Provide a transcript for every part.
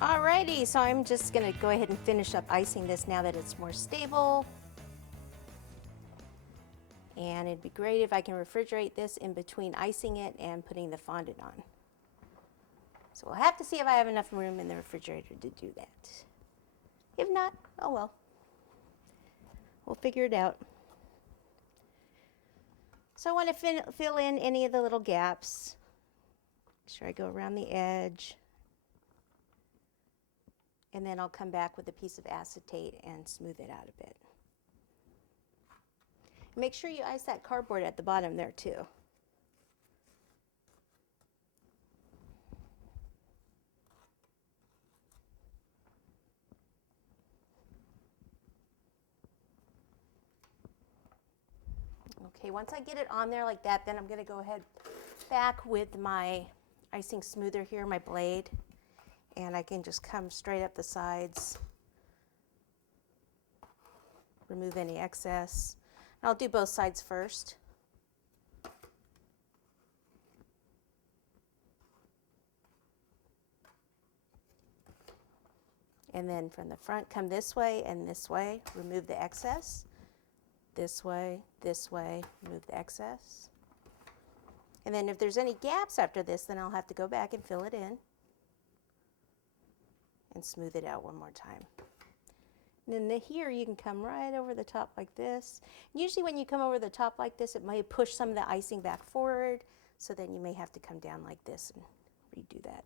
Alrighty, so I'm just gonna go ahead and finish up icing this now that it's more stable. And it'd be great if I can refrigerate this in between icing it and putting the fondant on. So we'll have to see if I have enough room in the refrigerator to do that. If not, oh well. We'll figure it out. So I want to fill in any of the little gaps. Make sure I go around the edge. And then I'll come back with a piece of acetate and smooth it out a bit. Make sure you ice that cardboard at the bottom there too. Okay, once I get it on there like that, then I'm going to go ahead back with my icing smoother here, my blade, and I can just come straight up the sides, remove any excess. And I'll do both sides first. And then from the front, come this way and this way, remove the excess. This way, remove the excess. And then if there's any gaps after this, then I'll have to go back and fill it in and smooth it out one more time. And then here you can come right over the top like this. Usually when you come over the top like this, it may push some of the icing back forward, so then you may have to come down like this and redo that.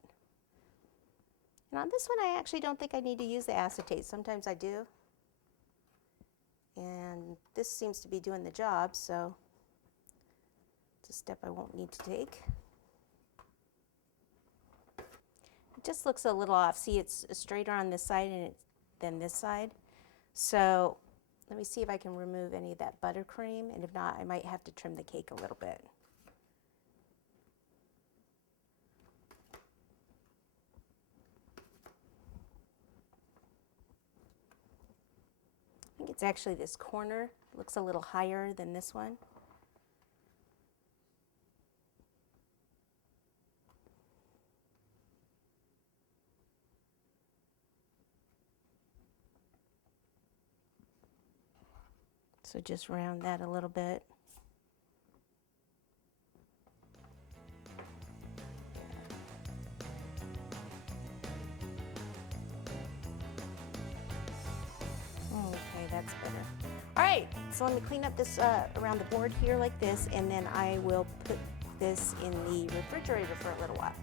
And on this one, I actually don't think I need to use the acetate. Sometimes I do. And this seems to be doing the job, so it's a step I won't need to take. It just looks a little off. See, it's straighter on this side than this side. So let me see if I can remove any of that buttercream, and if not, I might have to trim the cake a little bit. I think it's actually this corner. It looks a little higher than this one. So just round that a little bit. Okay, that's better. All right, so let me clean up this around the board here like this, and then I will put this in the refrigerator for a little while.